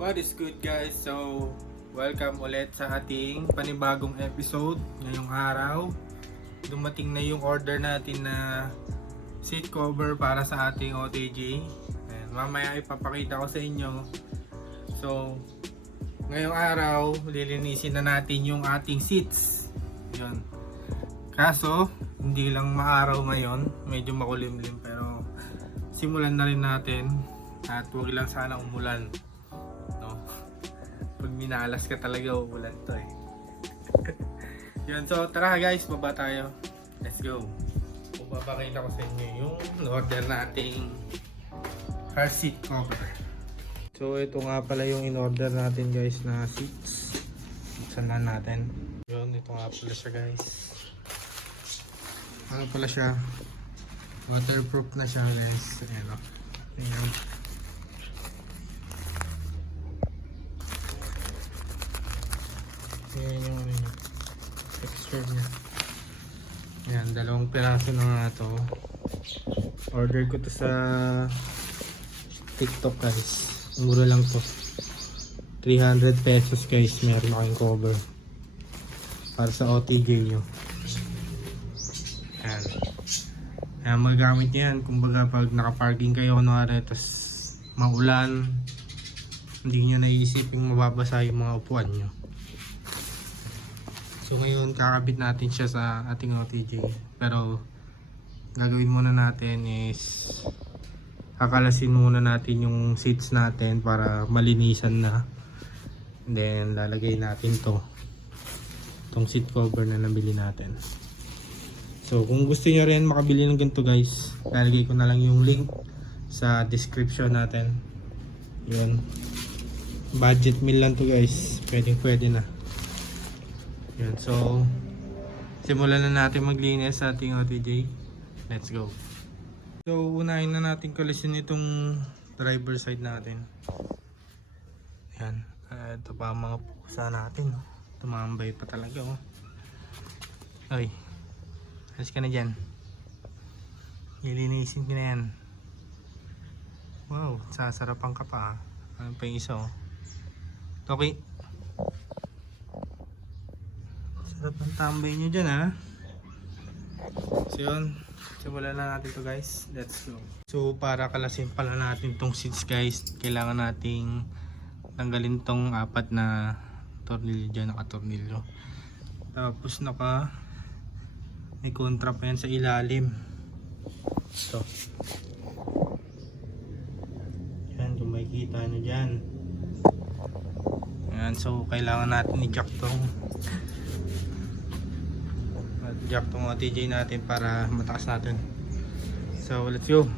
What is good guys? So, welcome ulit sa ating panibagong episode ngayong araw. Dumating na yung order natin na seat cover para sa ating OTJ. Ayan, mamaya ipapakita ko sa inyo. So, ngayong araw, lilinisin na natin yung ating seats. Yun. Kaso, hindi lang maaraw ngayon. Medyo makulimlim pero simulan na rin natin. At huwag lang sana umulan. Pag minalas ka talaga, uulan to eh. Yun, so tara guys, baba tayo. Let's go. Papakita ko sa inyo yung order nating car seat cover. So ito nga pala yung in-order natin guys na seats. Buksan na natin. Yun, ito nga pala siya guys. Ano pala siya? Waterproof na siya guys. Ayan o. Ayan. Ayan yung ano niya, texture niya. Ayan, dalawang piraso na nga to. Order ko to sa TikTok guys. Mura lang to. 300 pesos guys, meron akong cover para sa OTJ nyo. Ayan. Ayan, magamit nyo yan. Kumbaga pag nakaparking kayo, kunwari, tapos maulan, hindi nyo naiisiping mababasa yung mga upuan nyo. So ngayon kakabit natin siya sa ating OTJ. Pero gagawin muna natin is kakalasin muna natin yung seats natin para malinisan na. And then lalagay natin itong seat cover na nabili natin. So kung gusto nyo rin makabili ng ganito guys, lalagay ko na lang yung link sa description natin. Yun. Budget meal lang to guys. Pwede na. Yun, so simulan na natin maglinis sa ating OTJ. Let's go. So unahin na natin kalisin itong driver side natin. Yan, ito pa ang mga pusa natin. Tumambay pa talaga oh. Ay, alis ka na dyan. Ilinisin ko na yan. Wow, sasarapan ka pa. Ano pa yung isa oh. Okay. Sarap ng tambay nyo dyan ha. So yun, simulan na natin to guys. Let's go. So para kalasin pala natin tong seats guys, kailangan nating tanggalin tong apat na tornilyo dyan, naka-tornilyo. Tapos may kontra pa yan sa ilalim. Ito. Yan, kung makikita nyo dyan. Yan, so kailangan natin i-jack tong OTJ natin para mataas natin. So let's go.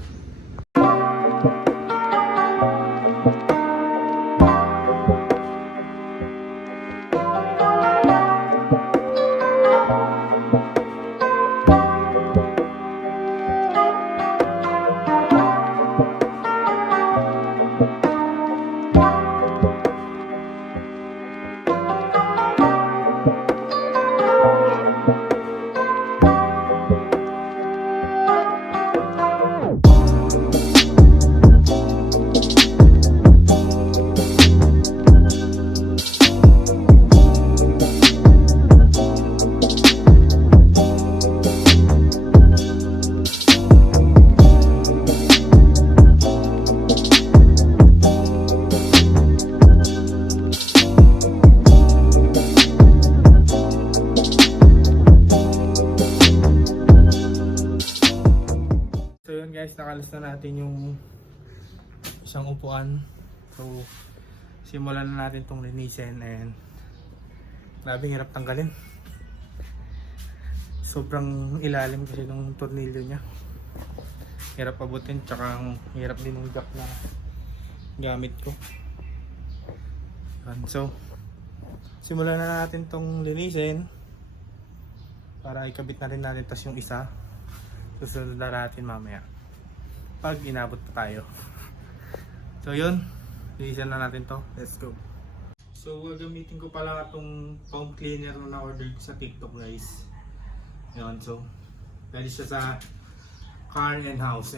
Guys, nakalas na natin yung isang upuan. So simulan na natin itong linisin. And grabe hirap tanggalin. Sobrang ilalim kasi ng tornilyo nya. Hirap abutin, tsaka hirap din yung jack na gamit ko. So simulan na natin itong linisin para ikabit na rin natin. Tas yung isa susunod na natin mamaya pag inabot pa tayo. So yun, linisan na natin to. Let's go. So gagamitin ko pala itong foam cleaner na na-order ko sa TikTok guys. Yun, so dahil siya sa car and house,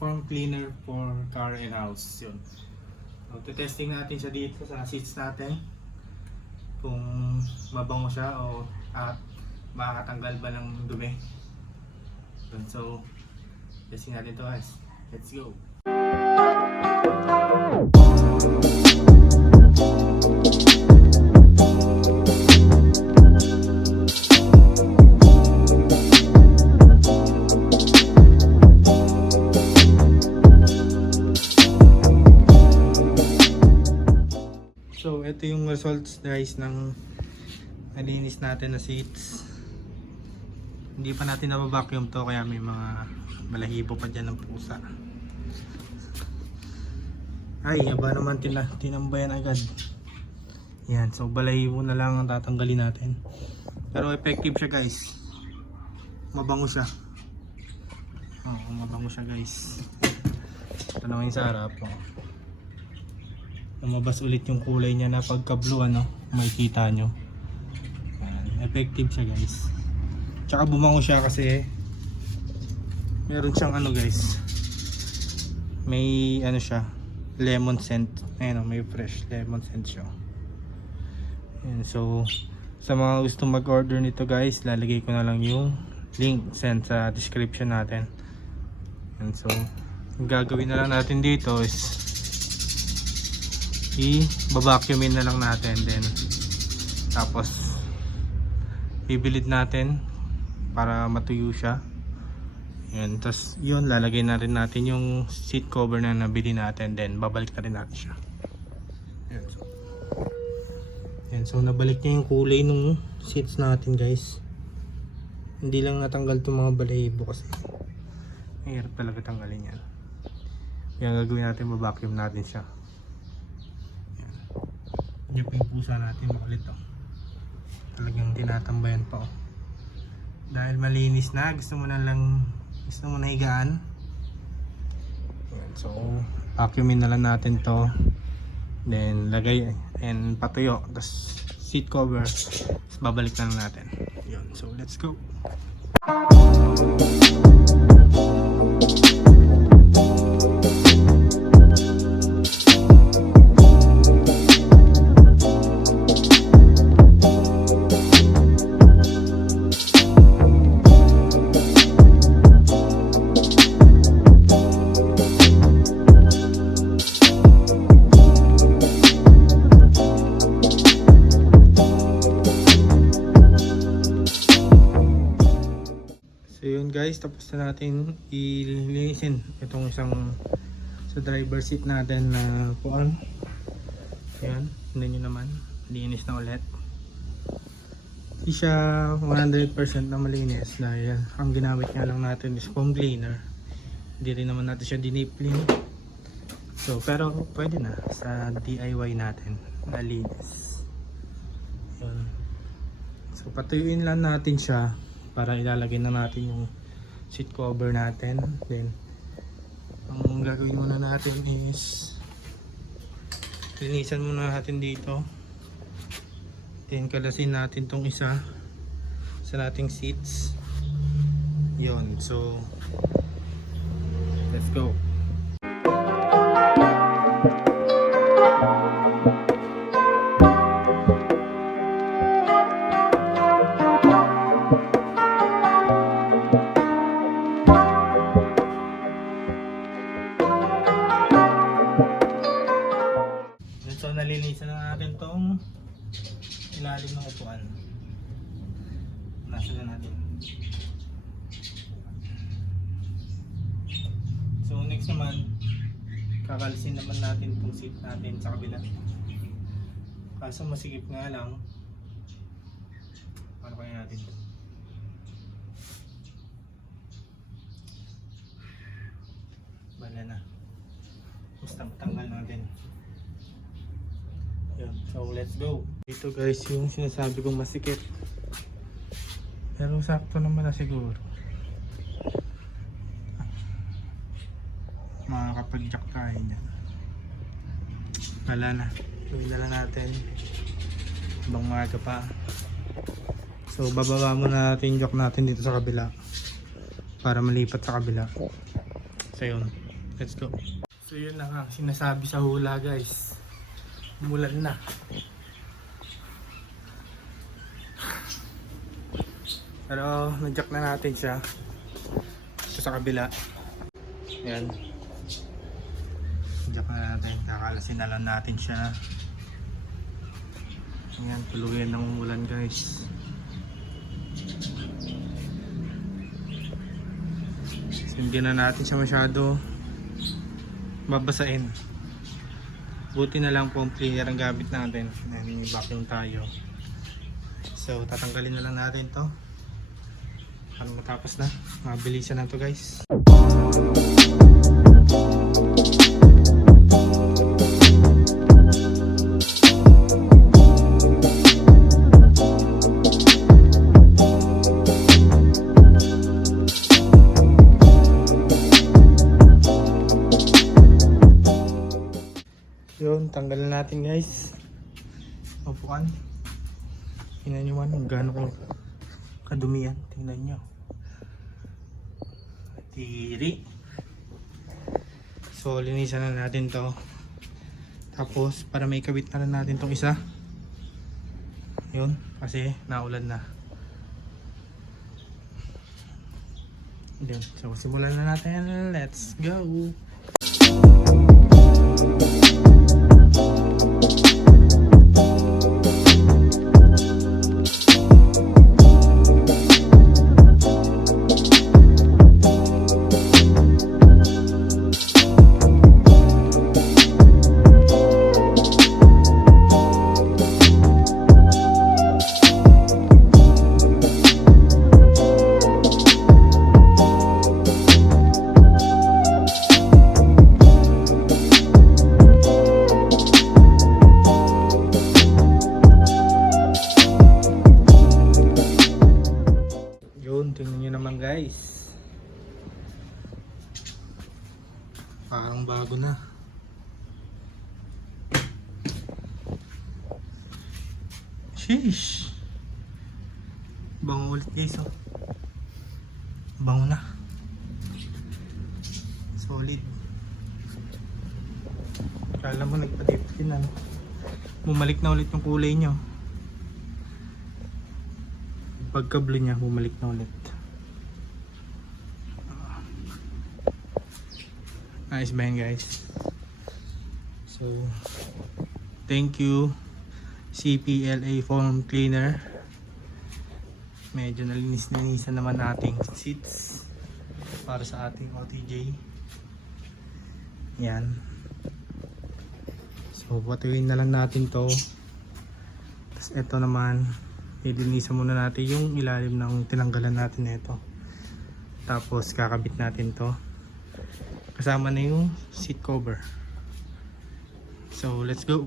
foam cleaner for car and house. Yun. So, testing natin siya dito sa seats natin. Kung mabango siya o makakatanggal ba ng dumi. So, testing natin to guys. Let's go! So, ito yung results guys ng nalinis natin na seats. Hindi pa natin na-vacuum to kaya may mga balahibo pa dyan ng pusa. Ay, aba naman tinambayan agad. Yan, so balahibo na lang ang tatanggalin natin. Pero effective siya guys. Mabango siya. Oo, mabango siya guys. Ito naman yung sa harap. Lumabas ulit yung kulay niya na pagka-blue, ano, makikita nyo. Yan, effective siya guys. Tsaka bumango siya kasi meron siyang ano guys, may ano siya, lemon scent. Ayun, may fresh lemon scent siya. And so sa mga gusto mag-order nito guys, lalagay ko na lang yung link send sa description natin. And so yung gagawin na lang natin dito is i-vacuumin na lang natin, then tapos bibilid natin para matuyo siya. Yan, tapos yun, lalagay na rin natin yung seat cover na nabili natin, then babalik na rin natin siya. Yan, so nabalik niya yung kulay nung seats natin guys. Hindi lang natanggal itong mga balahibo kasi mahirap talaga tanggalin yan. Yan, gagawin natin, vacuum natin siya. Yan po yung pusa natin, makulit oh. Talagang tinatambayan pa oh. Dahil malinis na, gusto mo na higaan. So vacuumin na lang natin to, then lagay and patuyo, tapos seat cover, tapos babalik na lang natin yun. So let's go. Guys, tapos na natin ilinisin itong isang sa driver seat natin na puan. Ayan, hindi nyo naman, linis na ulit. Hindi siya 100% na malinis dahil ang ginamit nga lang natin is foam cleaner. Hindi rin naman natin siya dinipling. So, pero pwede na sa DIY natin nalinis. Ayan. So, patuyuin lang natin siya para ilalagay na natin yung seat cover natin. Then ang gagawin muna natin is linisan muna natin dito, then kalasin natin tong isa sa nating seats. Yon, so let's go. So nalinisan na natin tong ilalim ng upuan. Nasa na natin. So next naman, kakalisin naman natin tong seat natin sa kabila. Kaso masigip nga lang. Paano kaya natin ito? Bala na. Basta tanggal natin. Yun. So let's go. Ito guys yung sinasabi kong masikip. Pero sakto naman na siguro. Makakapag-jack tayo niya. Wala na. Gawin na lang natin. Habang maaga pa. So bababa muna natin yung jack natin dito sa kabila para malipat sa kabila. So yun. Let's go. So yun na nga sinasabi sa hula guys. Umulan na. Pero na-jack na natin siya. Ito sa kabila. Yan. Jack na natin. Kakalasin na lang natin siya. Yan. Tuluyan ng umulan guys. Hindi na natin siya masyado babasain. Buti na lang po ang cleaner ang gamit natin. May vacuum tayo. So tatanggalin na lang natin to. Ano matapos na. Mabilisan na to guys. Yun, tanggalan natin guys. Upuan. Tingnan nyo man kung gaano ko kadumi yan. Tingnan nyo. Tiri. So, linisan na natin to. Tapos, para may kabit na lang natin tong isa. Yun, kasi naulan na. Yun. So, simulan na natin. Let's go! Tingnan nyo naman guys, parang bago na. Sheesh, bango ulit guys. Oh, bango na, solid. Kala mo nagpa-dip din ano, bumalik na ulit yung kulay nyo. Pagka blue niya, bumalik na ulit. Nice ba yun guys? So, thank you CPLA foam cleaner. Medyo nalinis-linisan naman nating seats para sa ating OTJ. Yan. So, patuloyin na lang natin to. Tapos ito naman, ilinisan muna natin yung ilalim ng tinanggalan natin nito. Tapos kakabit natin to. Kasama na yung seat cover. So let's go.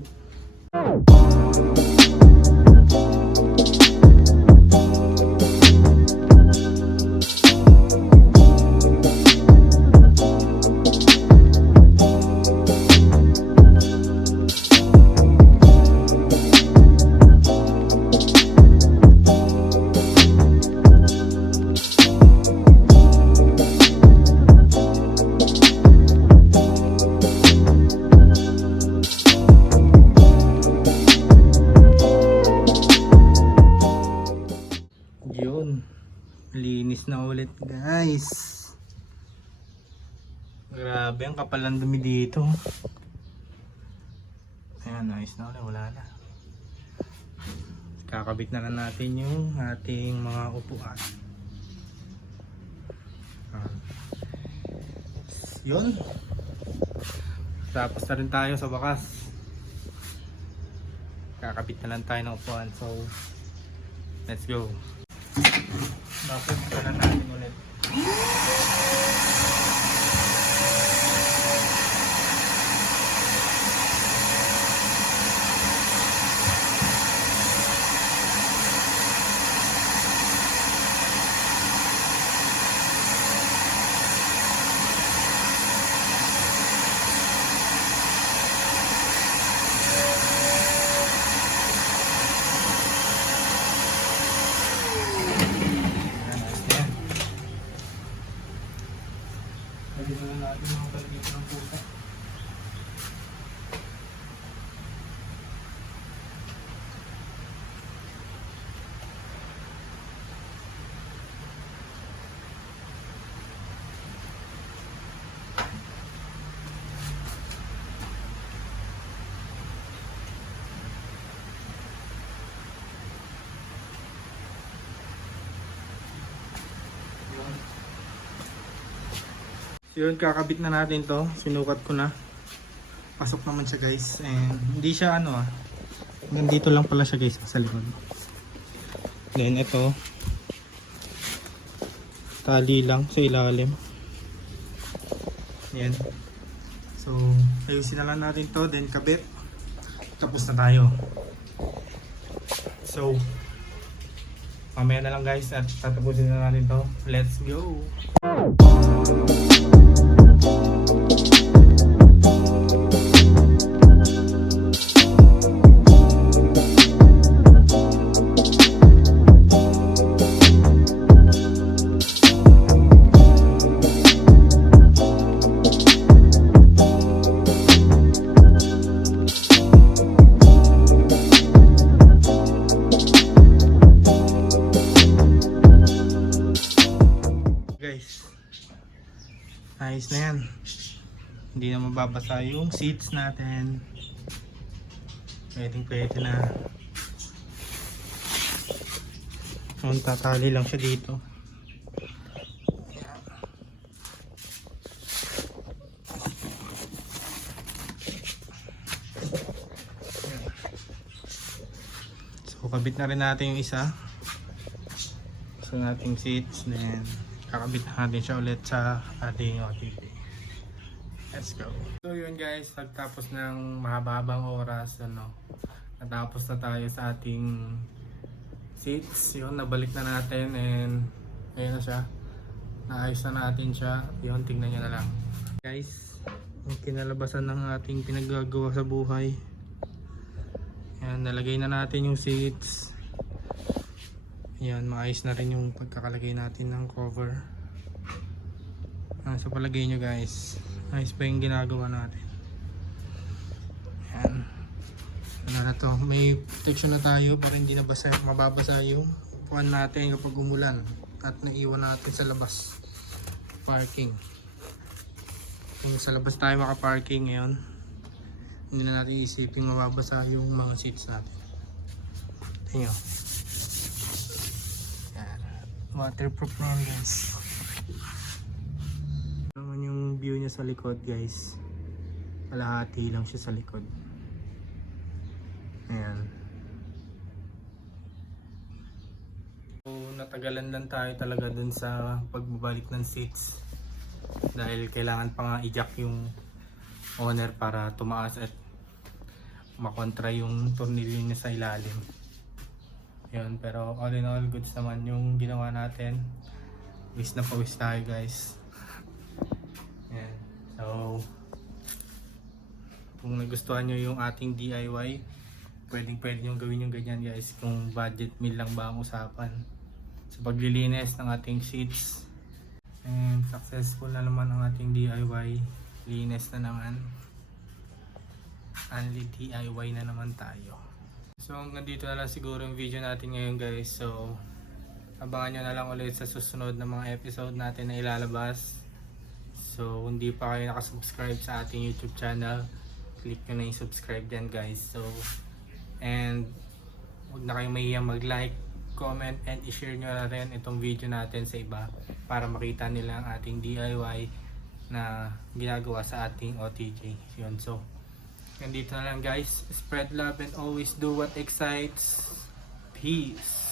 Linis na ulit guys. Grabe ang kapal ng dumi dito. Ayan, nice na ulit, wala na. Kakabit na lang natin yung ating mga upuan. Yun. Tapos na rin tayo sa bakas. Kakabit na lang tayo ng upuan. So let's go. Tapos na natin ulit. Yun, kakabit na natin to. Sinukat ko na. Pasok naman siya guys. And hindi siya hanggang dito lang pala siya guys sa likod. Then ito. Tali lang sa ilalim. Yan. So, ayusin na lang natin to. Then kabit. Tapos na tayo. So, mamaya na lang guys at tatapusin na natin to. Let's go! Ayos na yan. Hindi na mababasa yung seats natin. Pwede na. Tatali lang siya dito. So kabit na rin natin yung isa. So nating seats, then kakabit natin siya ulit sa ating OTP. Let's go. So yun guys, pagtapos ng mahaba-habang oras, natapos na tayo sa ating seats. Yun, nabalik na natin and ayun na siya. Naayos na natin siya. Yun, tingnan nyo na lang. Guys, ang kinalabasan ng ating pinaggagawa sa buhay. Yan, nalagay na natin yung seats. Yan, maayos na rin yung pagkakalagay natin ng cover. Sa palagay nyo guys, ayos pa yung ginagawa natin. Yan. Ano na to, may protection na tayo para hindi na mababasa yung upuan natin kapag umulan at naiwan natin sa labas. Parking. Kung sa labas tayo makaparking ngayon, hindi na natin isipin mababasa yung mga seats natin. Tingnan nyo. Waterproof na yan guys. Naman yung view niya sa likod guys, kalahati lang siya sa likod. Ayan. So natagalan lang tayo talaga dun sa pagbabalik ng seats dahil kailangan pa nga i-jack yung owner para tumaas at makontra yung tornilyo niya sa ilalim. Yun, pero all in all goods naman yung ginawa natin. Wish na pawis tayo guys. Yan. So kung nagustuhan nyo yung ating DIY, pwede nyo gawin yung ganyan guys kung budget meal lang ba ang usapan sa paglilinis ng ating seats. And successful na naman ang ating DIY. Linis na naman. Only DIY na naman tayo. So hanggang dito na lang siguro yung video natin ngayon guys. So abangan nyo na lang ulit sa susunod na mga episode natin na ilalabas. So kung di pa kayo nakasubscribe sa ating YouTube channel, click nyo na yung subscribe dyan guys. So and huwag na kayong mahiyang mag-like, comment, and i-share nyo na rin itong video natin sa iba para makita nila ang ating DIY na ginagawa sa ating OTJ. Yun, so nandito na lang guys. Spread love and always do what excites. Peace.